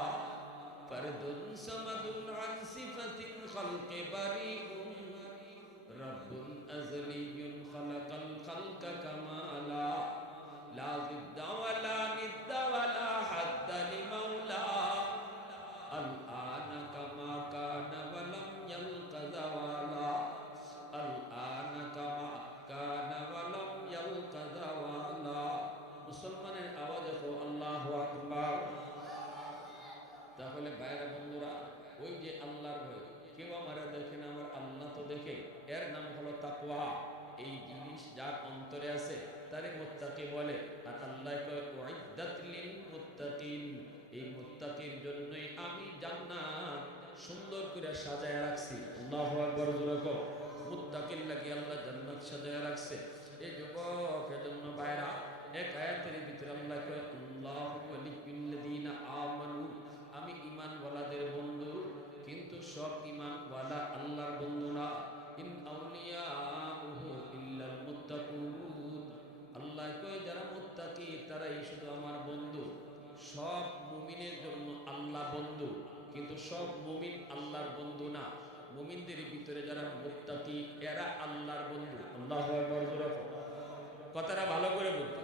ফারদুন সামাদুন আন সিফাতিন খালকি বারিউন, রাব্বুন আযলিয়্যুন খালাকাল খালকা কামালা, লা জিদ্দা ওয়ালা নিদ্দা ওয়ালা হাদ্দা লিমাওলা, আল আনা কামা কানা ওয়ালাম ইয়ালকা যাওয়ালা, আল আনা কামা কানা ওয়ালাম ইয়ালকা যাওয়ালা। মুসলমানের আওয়াজ দেখো, আল্লাহু আকবার। তাহলে ভাইরা বন্ধুরা, ওই যে আল্লাহর ভয়, কেউ আমারে দেখে না, আমার আল্লাহ তো দেখে, এর নাম হলো তাকওয়া। এই জিনিস যার অন্তরে আছে তারে মুত্তাকি বলে। আর আল্লাহ কয় উইদ্দাত লিল মুত্তাকিন, এই মুত্তাকির জন্যই আমি জান্নাত সুন্দর করে সাজায় রাখছি। আল্লাহু আকবার। জোরে কও। মুত্তাকির লাগি আল্লাহ জান্নাত সাজায় রাখছে। এই যুবক, এজন্য ভাইরা, এক আয়াতের ভিতরে আল্লাহ কয় আল্লাহু ওয়ালিয়্যুল্লাযীনা আমানু, আমি ঈমানওয়ালাদের বন্ধু, কিন্তু সব ঈমানওয়ালা আল্লাহর বন্ধু না। ইন আউলিয়াউহু ইল্লাল মুত্তাকুন, আল্লাহ কয় যারা মুত্তাকি তারাই শুধু আমার বন্ধু। সব মুমিনের জন্য আল্লাহ বন্ধু, কিন্তু সব মুমিন আল্লাহর বন্ধু না। মুমিনদের ভিতরে যারা মুত্তাকি এরা আল্লাহর বন্ধু। আল্লাহু আকবার জোরে বলো। কথাটা ভালো করে বলতে,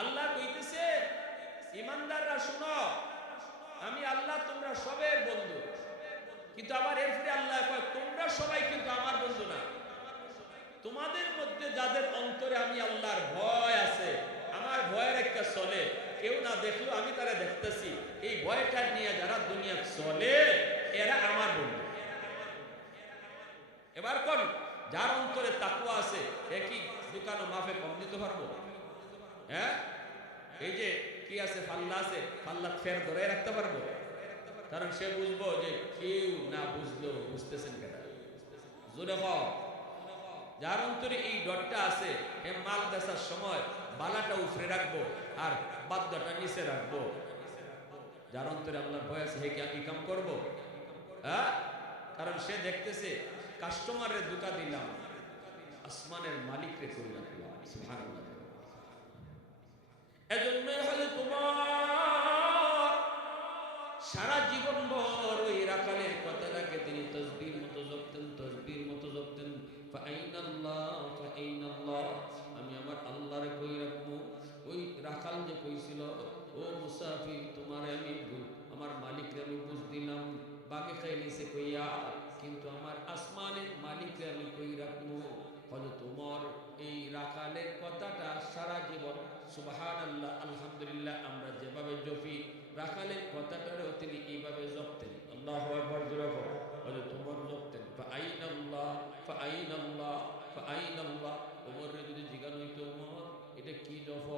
আল্লাহ কইতেছে ঈমানদাররা শুনো, আমি আল্লাহ তোমরা সবের বন্ধু। কিন্তু আবার এরপরে আল্লাহ কয় তোমরা সবাই কিন্তু আমার বন্ধু না। তোমাদের মধ্যে যাদের অন্তরে আমি আল্লাহর ভয় আছে, আমার ভয়ের একটা চলে, কেউ না দেখলো আমি তারা দেখতেছি, এই ভয়টা নিয়ে যারা দুনিয়া চলে এরা আমার বন্ধু। এবার কোন যার অন্তরে তাকওয়া আছে একই দোকানে মাফে কম দিতে পারবো? হ্যাঁ, এই যে কি আছে পাল্লা আছে, পাল্লা ফের ধরে রাখতে পারবো? কারণ সে বুঝবো যে কেউ না বুঝলো বুঝতেছেন কেন। জোরে বল। যার অন্তরে এই ডরটা আছে এ মাল বেচার সময় বালাটা উপরে রাখবো আর বাদ্যটা নিচে রাখবো। যার অন্তরে আল্লাহর ভয় আছে হে কি কাম করবো? হ্যাঁ, কারণ সে দেখতেছে কাস্টমারের দুটা দিলাম, আসমানের মালিকরে করে রাখলাম। সুবহানাল্লাহ। এজন্যই হলে তোমার সারা জীবন ভর ওই রাখালের কথাটাকে তিনি তসবির মতো জপতেন, তসবির মতো জপতেন। ফাআইনাল্লাহ, আমি আমার আল্লাহরে কই রাখবো। ওই রাখাল যে কইছিল ও মুসাফির তোমারে আমি আমার মালিকরে আমি বুঝ দিলাম, বাগে খাই নিছে কইয়া, কিন্তু আমার আসমানের মালিকরে আমি কই রাখবো। ফলে তোমার এই রাখালের কথাটা সারা জীবন সুবহানাল্লাহ আলহামদুলিল্লাহ আমরা যেভাবে জপি, রাখালের কথাটারও তিনি এইভাবে জপতেন। আল্লাহু আকবার জোরে বলো। ফলে তোমার জপতেন ফাআইনাল্লাহ ফাআইনাল্লাহ ফাআইনাল্লাহ। ওমরে যদি জিজ্ঞাসা হইতো ওমর এটা কি জপ,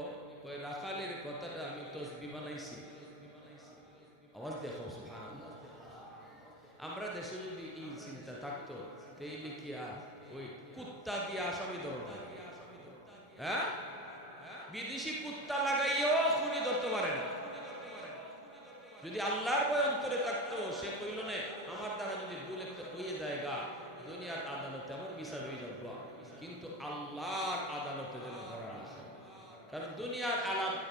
কয় রাখালের কথাটা আমি তসবিহ বানাইছি। আওয়াজ দেখো সুবহানাল্লাহ। আমরা দেশে যদি এই চিন্তা থাকতো তাইলে কি আর ওই কুত্তা দিয়ে আসামি ধরো না? হ্যাঁ, বিদেশি কুত্তা লাগাইও খুনি ধরতে পারে না। যদি আল্লাহর ভয় অন্তরে থাকতো সে কইল না আমার দ্বারা যদি ভুল একটা হয়ে যায় গা দুনিয়ার আদালতে আমার বিচার হয়ে যাবো, কিন্তু আল্লাহর আদালতে যেন ধরা না হয়। কারণ দুনিয়ার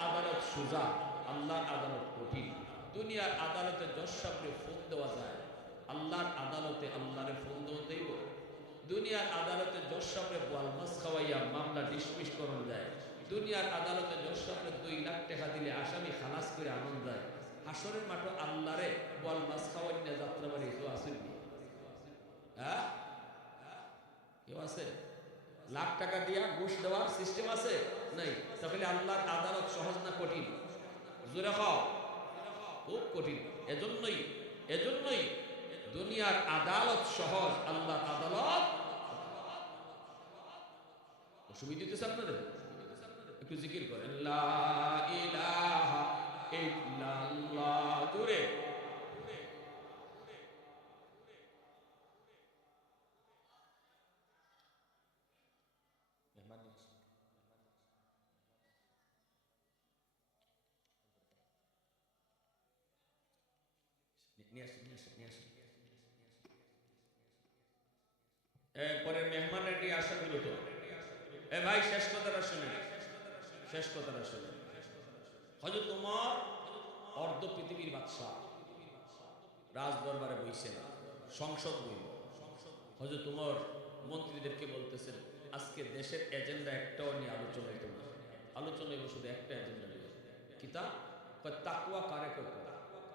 আদালত সোজা, আল্লাহর আদালত কঠিন। দুনিয়ার আদালতে জজ সাহেবকে ফোন দেওয়া যায়, আল্লাহর আদালতে আল্লাহরে ফোন দেওয়া দেব। দুনিয়ার আদালতে জজ সাহেবকে বোয়াল মাছ খাওয়াইয়া মামলা ডিসমিস করানো যায়। দুনিয়ার আদালতে জজ সাহেবকে 2 লাখ টাকা দিলে আসামি খালাস করে আনন্দ যায়। হাসরের মাঠে আল্লাহরে বোয়াল মাছ খাওয়াই না যাত্রা বাড়ি কেউ আসেনি? হ্যাঁ, কেউ আছে? লাখ টাকা দিয়া ঘুষ দেওয়ার সিস্টেম আছে নাই? তাহলে আল্লাহর আদালত সহজ না কঠিন? জোরে খাও, খুব কঠিন। এজন্যই দুনিয়ার আদালত সহজ, আল্লাহর আদালত অসুবিধা দিতেছে আপনাদের? একটু জিকির করেন লা ইলাহা ইল্লাল্লাহ। দূরে পরের মেহমানের নিয়ে আসা গুলো তো ভাই শেষ কথাটা শুনে, শেষ কথাটা শুনে। হযরত ওমর অর্ধ পৃথিবীর বাদশাহ, রাজ দরবারে বইছেন, সংসদ বইল। হযরত ওমর মন্ত্রীদেরকে বলতেছেন আজকে দেশের এজেন্ডা একটাও নিয়ে আলোচনা হইতো না, আলোচনা হইব শুধু একটা এজেন্ডা নিয়ে। কিতা? তাকওয়া কারে কয়?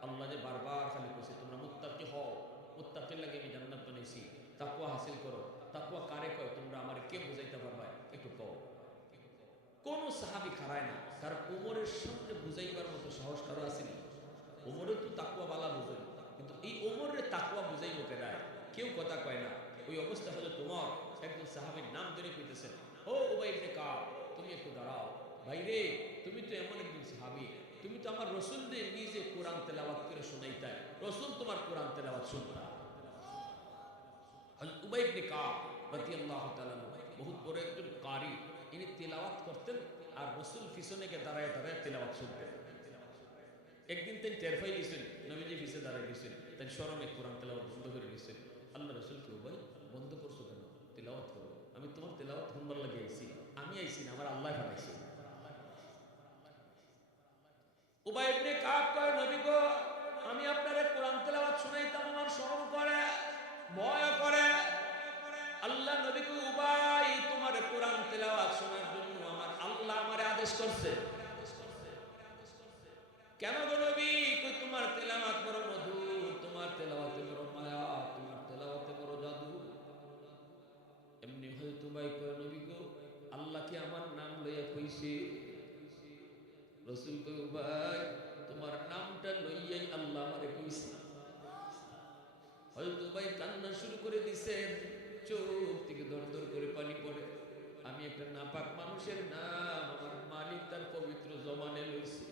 আল্লাহ যে বারবার খালি কইছে তোমরা মুত্তাকি হও, মুত্তাকির লাগে আমি জান্নাত বানাইছি, তাকওয়া হাসিল করো। তাকওয়া কারে কয় তোমরা আমারে কে বুঝাইতে পারবা? একটু কও। কোন সাহাবী খারায় না, কারণ ওমরের সামনে বুঝাইবার মতো সাহস কারো আসেনি। ওমরে তো তাকওয়া বালা বুঝেন, কিন্তু এই ওমরের তাকওয়া বুঝাইব কেডা? কেউ কথা কয় না। ওই অবস্থা হলো তোমার একজন সাহাবীর নাম ধরে কইতেছেন ও উবাই ইবনে কাব, তুমি একটু দাঁড়াও। ভাই রে, তুমি তো এমন একজন সাহাবী, তুমি তো আমার রাসূলদের নিজে কোরআন তেলাওয়াত করে শোনাইতা, রাসূল তোমার কোরআন তেলাওয়াত শুনতা। হযরত উবাই ইবনে কাব রাদিয়াল্লাহু তাআলা বহুত বড় একজন কারি, ইনি তেলাওয়াত করতেন আর রাসূল পিছনে গিয়ে দাঁড়ায় দাঁড়ায় তেলাওয়াত শুনতেন। একদিন তিনি টের পাই দিয়েছেন নবীজি পিছে দাঁড়ায় গেছেন, তাই শরমে কোরআন তেলাওয়াত বন্ধ করে দিয়েছেন। আল্লাহ রাসূল কি উবাই বন্ধ করছো কেন? তেলাওয়াত করো। আমি তোমার তেলাওয়াত শুনবার লাগে আইছি, আমি আইছি না, আমার আল্লাহ বানাইছে। উবাই ইবনে কাব কয় নবী গো, আমি আপনারে কোরআন তেলাওয়াত শুনাইতাম, আমার শরম করে। ভয় করে। আল্লাহ নবীকে উবাই তোমার কোরআন তেলাওয়াত শোনার জন্য আমার আল্লাহ আমারে আদেশ করছে। কেন গো নবী? কই তোমার তেলাওয়াত বড় মধুর, তোমার তেলাওয়াতে বড় মায়া, তোমার তেলাওয়াতে বড় জাদু। এমনি হয়তো ভাই কয় নবী গো আল্লাহ কি আমার নাম লইয়া কইছে? রাসূল কই ভাই তোমার নামটা লইয়াই আল্লাহ আমারে কইছে। হয়তো ভাই কান্না শুরু করে দিছেন, চোখ থেকে দর দর করে পানি পড়ে। আমি একটা নাপাক মানুষের নাম আমার মালিক তার পবিত্র জবানে লইছে।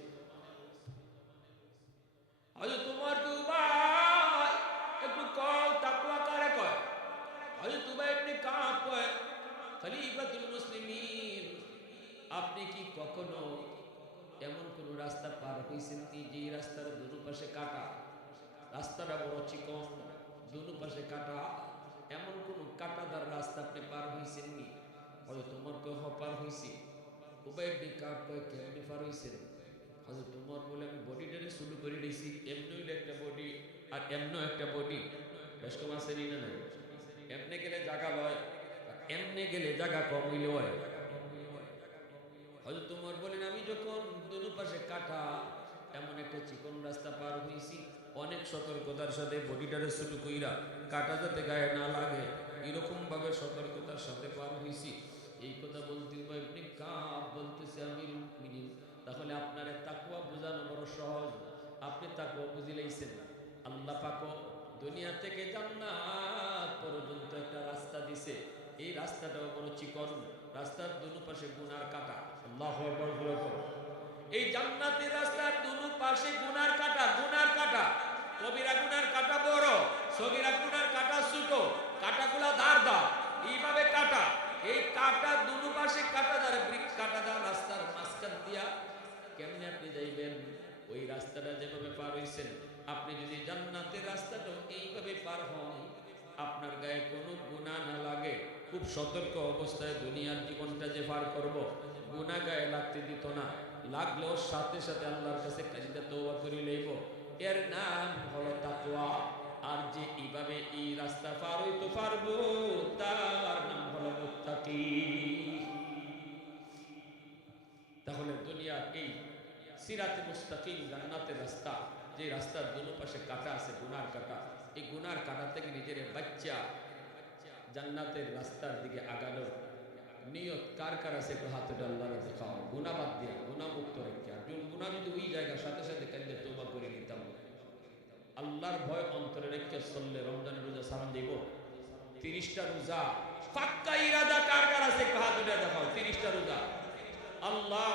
হয়তো তোমার তো ভাই একটু কও তাকওয়া কারে কয়? হয়তো ভাই এমনি কাপ কয় খলিফাতুল মুসলিমিন। আপনি কি কখনো এমন কোন রাস্তা পার হইছেন কি যে রাস্তার দুনো পাশে কাটা, রাস্তাটা বড় চিকন, দুনো পাশে কাটা, এমন কোন কাটাদার রাস্তা আপনি পার হইছেন নি? হয়তো তোমার কেউ পার হইছি। উবাই ইবনে কাব কয় কেমনে পার হইছেন? হয়তো তোমার বলে আমি বডিটারে শুরু করে দিয়েছি, এমনি হইলে একটা বডি আর এমনও একটা বডি, বেশ কম আছে না নাই? এমনি গেলে জায়গা লয়, এমনি গেলে জায়গা কম হইলে হয়। হয়তো তোমার বলেন আমি যখন দুনো পাশে কাটা এমন একটা চিকন রাস্তা পার হইছি, অনেক সতর্কতার সাথে বডিটারে শুরু কইরা কাটা যাতে গায়ে না লাগে এরকম ভাবে সতর্কতার সাথে পার হইছি। এই কথা বলতে আপনি কাপ বলতেছে আমির মুমিনিন। তাহলে আপনার তাকওয়া বোঝানো বড় সহজ। আপনি তাকওয়া বুঝিলাইছেন না। আল্লাহ পাক দুনিয়া থেকে জান্নাত পর্যন্ত একটা রাস্তা দিছে। এই রাস্তাটাও বড় চিকন, রাস্তার দুনো পাশে গুনার কাটা। আল্লাহু আকবার বলে তো। এই জান্নাতের রাস্তার দুনো পাশে গুনার কাটা, গুনার কাটা। কবিরা গুনার কাটা বড়, সগীরা গুনার কাটা ছোট, কাটাগুলা ধারদার, এইভাবে কাটা। এই কাটা দুনো পাশে কাটাদার বৃক্ষ কাটাদার রাস্তার মাঝখান দিয়া কেমনে আপনি যাইবেন? ওই রাস্তাটা যেভাবে পার হইছেন, আপনি যদি জান্নাতের রাস্তাটা এইভাবে পার হন, আপনার গায়ে কোনো গুনাহ না লাগে, খুব সতর্ক অবস্থায় দুনিয়ার জীবনটা যে পার করব, গুনাহ গায়ে লাগতে দিত না। লাগলেও সাথে সাথে আল্লাহর কাছে কাজিদা তওবা করে লইব। এর নাম হলো তাকওয়া। আর যে এইভাবে এই রাস্তা পার হইতে পারবো তার নাম হলো মুত্তাকি। তাহলে দুনিয়ার এই সিরাতে মুস্তাকিম জান্নাতের রাস্তা, যে রাস্তার দুনো পাশে কাটা আছে গুনার কাটা, এই গুনার কাটা থেকে নিজের বাচ্চা জান্নাতের রাস্তার দিকে আগানোর নিয়ত কার কার আছে একটু হাতে আল্লাহর দেখাও। গুনাহ বাদ দিয়া, গুনাহ মুক্ত রেখে, আর গুনাহ যদি ওই জায়গার সাথে সাথে কান্দে তওবা করে নিতাম, আল্লাহর ভয় অন্তরে রেখে চললে রমজানের রোজা সালাম দিব। 30টা রোজা পাক্কা ইরাদা কার কার আছে একটু হাতে দেখাও। 30টা রোজা আল্লাহ